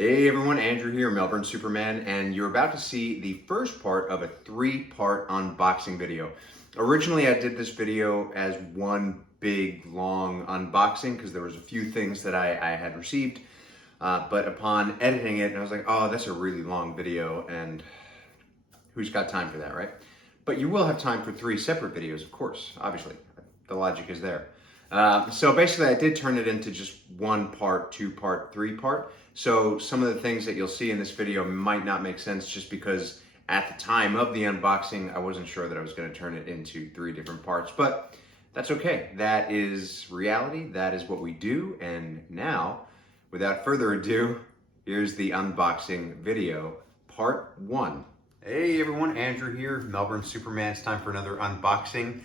Hey everyone, Andrew here, Melbourne Superman, and you're about to see the first part of a 3-part unboxing video. Originally I did this video as one big long unboxing because there was a few things that I had received, but upon editing it, I was like, oh, that's a really long video and who's got time for that, right? But you will have time for 3 separate videos, of course, obviously. The logic is there. So basically I did turn it into just 1 part, 2 part, 3 part. So some of the things that you'll see in this video might not make sense just because at the time of the unboxing, I wasn't sure that I was going to turn it into 3 different parts, but that's okay. That is reality. That is what we do. And now, without further ado, here's the unboxing video, part 1. Hey everyone, Andrew here, Melbourne Superman. It's time for another unboxing.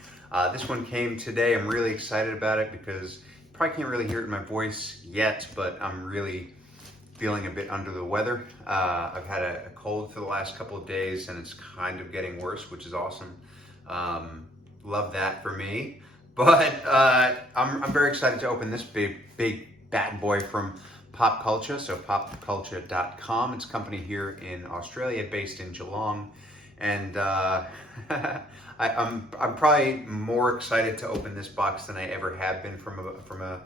This one came today. I'm really excited about it because you probably can't really hear it in my voice yet, but I'm really feeling a bit under the weather. I've had a cold for the last couple of days and it's kind of getting worse, which is awesome. Love that for me. But I'm very excited to open this big bad boy from Pop Culture, so popculture.com. It's a company here in Australia based in Geelong. And I'm probably more excited to open this box than I ever have been from a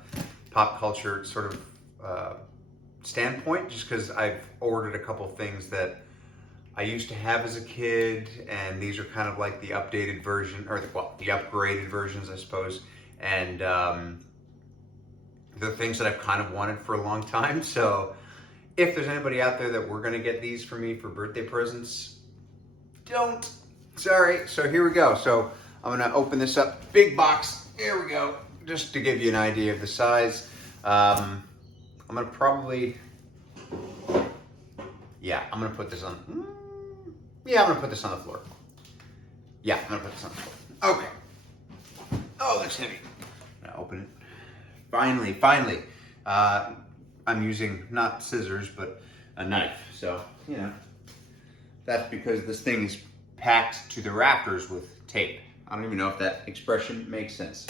pop culture sort of standpoint, just because I've ordered a couple things that I used to have as a kid, and these are kind of like the updated version, or the upgraded versions, I suppose, and the things that I've kind of wanted for a long time. So if there's anybody out there that we're gonna get these for me for birthday presents, don't. Sorry. So here we go. So I'm gonna open this up. Big box. Here we go. Just to give you an idea of the size. I'm gonna probably, I'm gonna put this on. I'm gonna put this on the floor. I'm gonna put this on the floor. Okay. Oh, that's heavy. I'm gonna open it. Finally. I'm using not scissors, but a knife. So, that's because this thing is packed to the rafters with tape. I don't even know if that expression makes sense.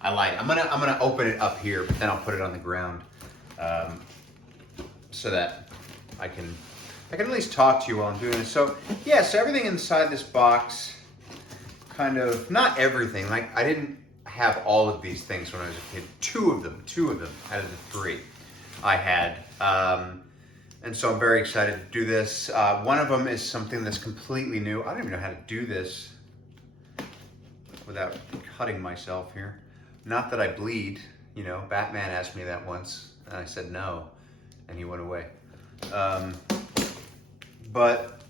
I lied. I'm gonna open it up here, but then I'll put it on the ground, so that I can at least talk to you while I'm doing this. So so everything inside this box, kind of, not everything. Like, I didn't have all of these things when I was a kid. Two of them out of the 3 I had. And so I'm very excited to do this. One of them is something that's completely new. I don't even know how to do this without cutting myself here. Not that I bleed, Batman asked me that once and I said no, and he went away. But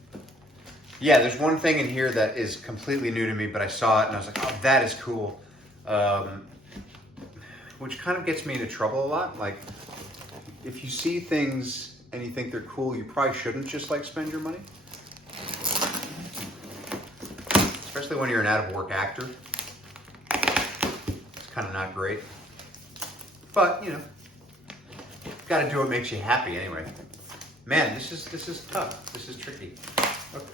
yeah, there's one thing in here that is completely new to me, but I saw it and I was like, oh, that is cool. Which kind of gets me into trouble a lot. Like, if you see things and you think they're cool, you probably shouldn't just spend your money. Especially when you're an out-of-work actor. It's kind of not great. But, gotta do what makes you happy anyway. Man, this is tough. This is tricky.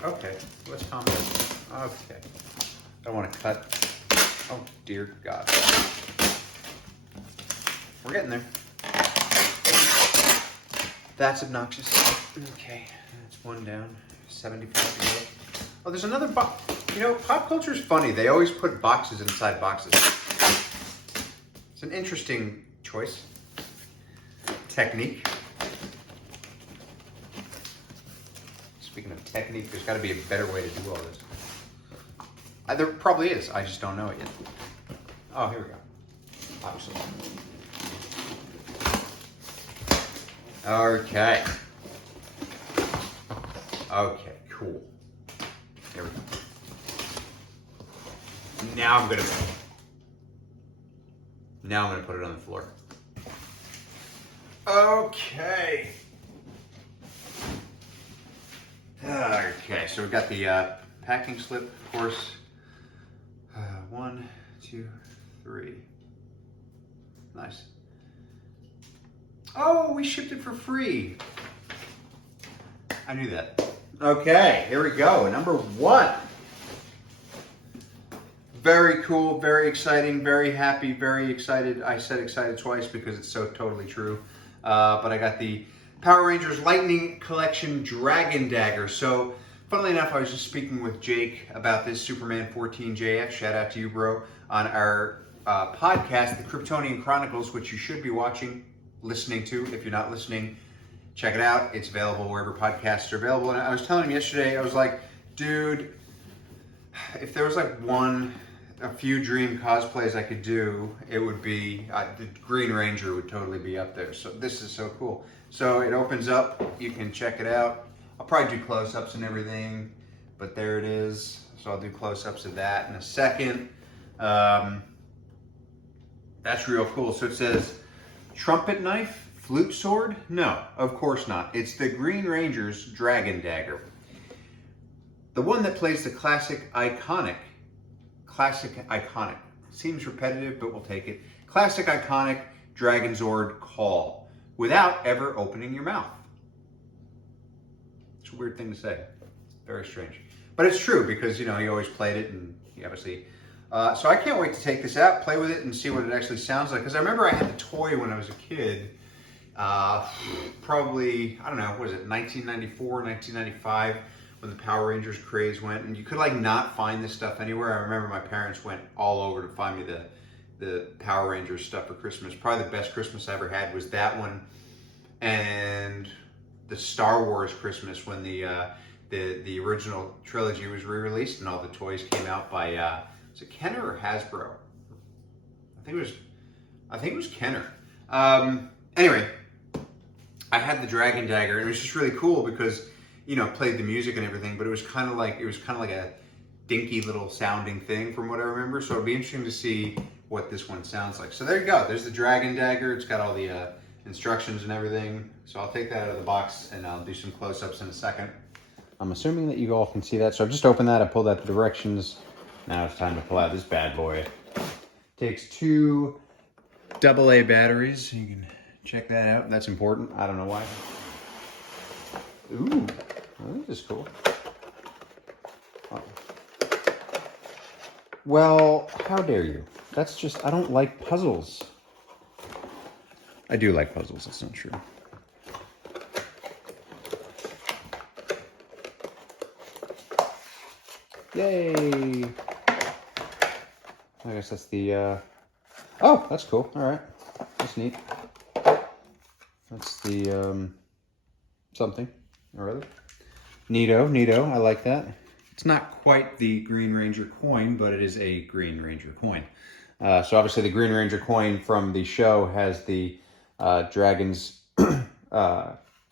Okay, let's calm down. Okay. I don't want to cut. Oh, dear God. We're getting there. That's obnoxious. Okay, that's 1 down. 75 to go. Oh, there's another box. Pop culture is funny. They always put boxes inside boxes. It's an interesting choice. Technique. Speaking of technique, there's got to be a better way to do all this. There probably is. I just don't know it yet. Oh, here we go. Obviously. Okay. Okay, cool. Here we go. Now I'm gonna put it on the floor. Okay. Okay, so we've got the packing slip, of course. 1, 2, 3. Nice. Oh, we shipped it for free. I knew that. Okay, here we go. Number 1. Very cool, very exciting, very happy, very excited. I said excited twice because it's so totally true. But I got the Power Rangers Lightning Collection Dragon Dagger. So, funnily enough, I was just speaking with Jake about this Superman 14JF, shout out to you, bro, on our podcast, The Kryptonian Chronicles, which you should be watching, listening to. If you're not listening, check it out. It's available wherever podcasts are available. And I was telling him yesterday, I was like, dude, if there was like a few dream cosplays I could do, it would be, the Green Ranger would totally be up there. So this is so cool. So it opens up, you can check it out. I'll probably do close-ups and everything, but there it is. So I'll do close-ups of that in a second. That's real cool. So it says, trumpet knife, flute sword? No, of course not. It's the Green Ranger's Dragon Dagger. The one that plays the classic iconic, seems repetitive, but we'll take it. Classic iconic Dragon Zord call without ever opening your mouth. It's a weird thing to say. Very strange. But it's true because, you know, you always played it and you obviously... so I can't wait to take this out, play with it, and see what it actually sounds like. Because I remember I had the toy when I was a kid. Probably, I don't know, what was it, 1994, 1995, when the Power Rangers craze went. And you could, like, not find this stuff anywhere. I remember my parents went all over to find me the Power Rangers stuff for Christmas. Probably the best Christmas I ever had was that one. And the Star Wars Christmas when the original trilogy was re-released and all the toys came out by, was it Kenner or Hasbro? I think it was Kenner. Anyway, I had the Dragon Dagger, and it was just really cool because, you know, played the music and everything, but it was kind of like a dinky little sounding thing from what I remember. So it'd be interesting to see what this one sounds like. So there you go. There's the Dragon Dagger. It's got all the instructions and everything. So I'll take that out of the box and I'll do some close-ups in a second. I'm assuming that you all can see that. So I've just opened that. I pulled out the directions. Now it's time to pull out this bad boy. Takes 2 AA batteries. You can check that out. That's important. I don't know why. Ooh, well, this is cool. Oh. Well, how dare you? That's just, I don't like puzzles. I do like puzzles, that's not true. Yay! I guess that's the, oh, that's cool. All right. That's neat. That's the, something or other. Neato. I like that. It's not quite the Green Ranger coin, but it is a Green Ranger coin. So obviously the Green Ranger coin from the show has the dragon's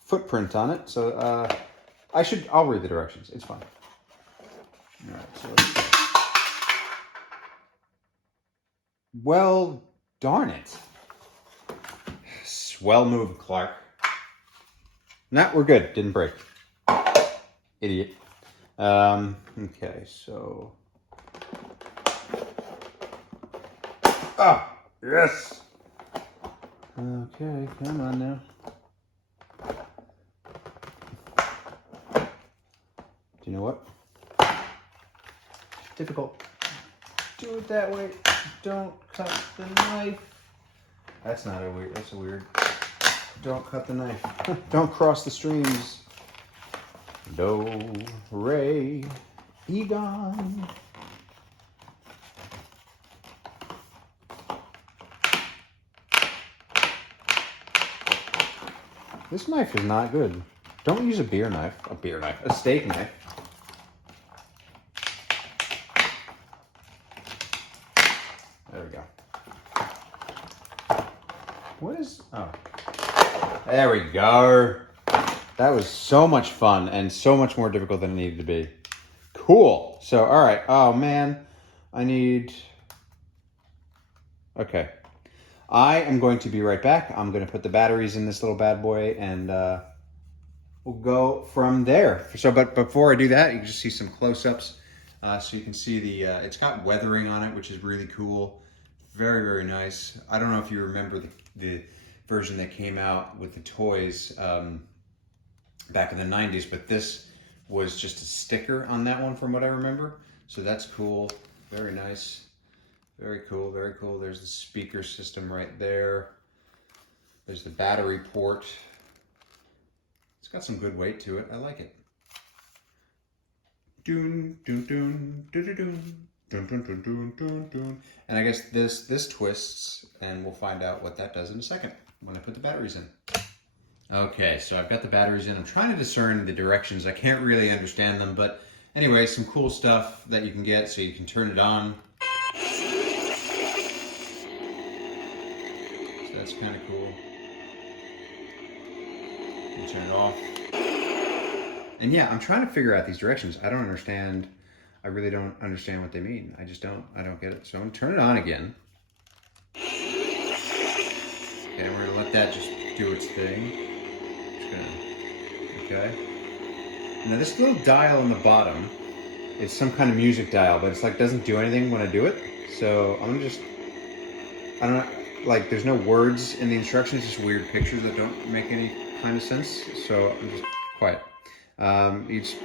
footprint on it. So I'll read the directions. It's fine. All right, so well, darn it. Swell move, Clark. Nah, we're good. Didn't break. Idiot. Okay, so... Ah, yes! Okay, come on now. Do you know what? Difficult. Do it that way. Don't cut the knife. That's not a weird, that's a weird. Don't cut the knife. Don't cross the streams. Do, re, Egon. This knife is not good. Don't use a a steak knife. There we go. What is, oh. There we go. That was so much fun and so much more difficult than it needed to be. Cool. So, all right. Oh, man. Okay. I am going to be right back. I'm going to put the batteries in this little bad boy and we'll go from there. So, but before I do that, you can just see some close-ups. So you can see it's got weathering on it, which is really cool. Very, very nice. I don't know if you remember the version that came out with the toys back in the 90s, but this was just a sticker on that one from what I remember. So that's cool. Very nice. Very cool, very cool. There's the speaker system right there. There's the battery port. got some good weight to it. I like it. Doon, doon, doon, doon, doon, doon. Dun, dun, dun, dun, dun, dun. And I guess this twists, and we'll find out what that does in a second when I put the batteries in. Okay, so I've got the batteries in. I'm trying to discern the directions. I can't really understand them, but anyway, some cool stuff that you can get so you can turn it on. So that's kind of cool. You can turn it off. And yeah, I'm trying to figure out these directions. I don't understand. I really don't understand what they mean. I just don't. I don't get it. So I'm gonna turn it on again. Okay, we're gonna let that just do its thing. Just gonna, okay. Now this little dial on the bottom is some kind of music dial, but it's like doesn't do anything when I do it. So I'm gonna just, I don't know, like there's no words in the instructions, just weird pictures that don't make any kind of sense. So I'm just quiet. You just,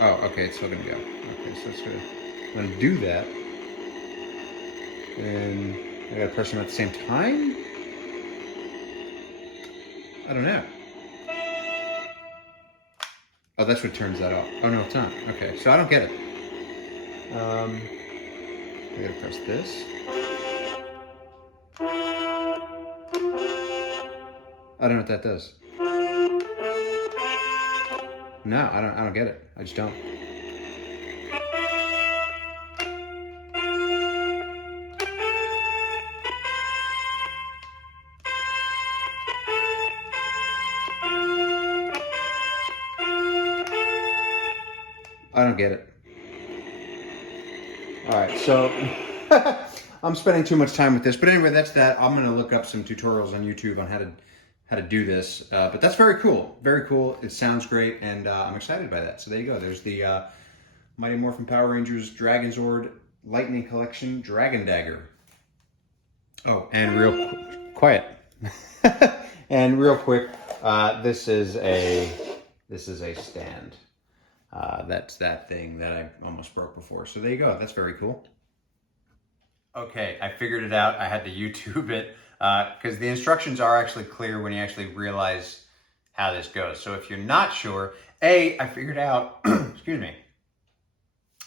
oh, okay, it's still gonna go. Okay, so that's good. I'm gonna do that. And I gotta press them at the same time? I don't know. Oh, that's what turns that off. Oh no, it's not. Okay, so I don't get it. I gotta press this. I don't know what that does. No, I don't get it. I just don't. I don't get it. All right, so I'm spending too much time with this, but anyway, that's that. I'm gonna look up some tutorials on YouTube on how to do this, but that's very cool. Very cool. It sounds great, and I'm excited by that. So there you go. There's the Mighty Morphin Power Rangers Dragon Zord Lightning Collection Dragon Dagger. Oh, and quiet. And real quick, this is a stand. That's that thing that I almost broke before. So there you go. That's very cool. Okay, I figured it out. I had to YouTube it because the instructions are actually clear when you actually realize how this goes. So if you're not sure, I figured out, excuse me,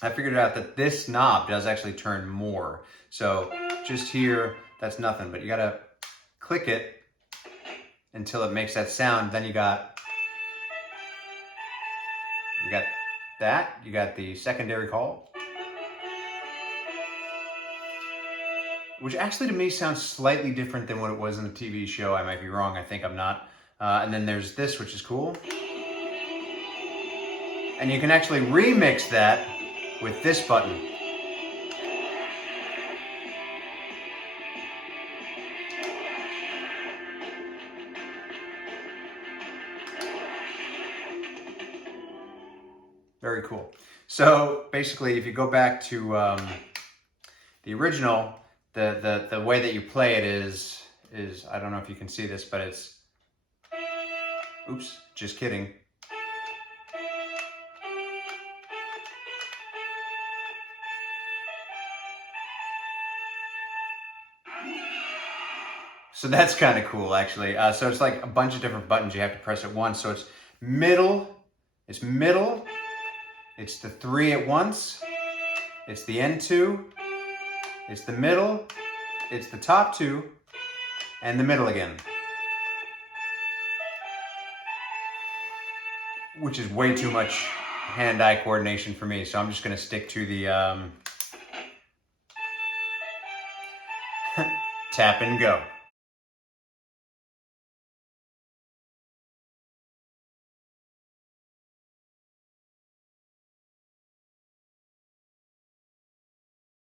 I figured out that this knob does actually turn more. So just here, that's nothing, but you gotta click it until it makes that sound. Then you got that, you got the secondary call, which actually to me sounds slightly different than what it was in the TV show. I might be wrong, I think I'm not. And then there's this, which is cool. And you can actually remix that with this button. Very cool. So basically, if you go back to the original, the way that you play it is I don't know if you can see this, but it's, oops, just kidding. So that's kind of cool, actually. So it's like a bunch of different buttons you have to press at once. So it's middle, it's the 3 at once, it's the end 2, it's the middle, it's the top 2, and the middle again. Which is way too much hand-eye coordination for me, so I'm just gonna stick to the tap and go.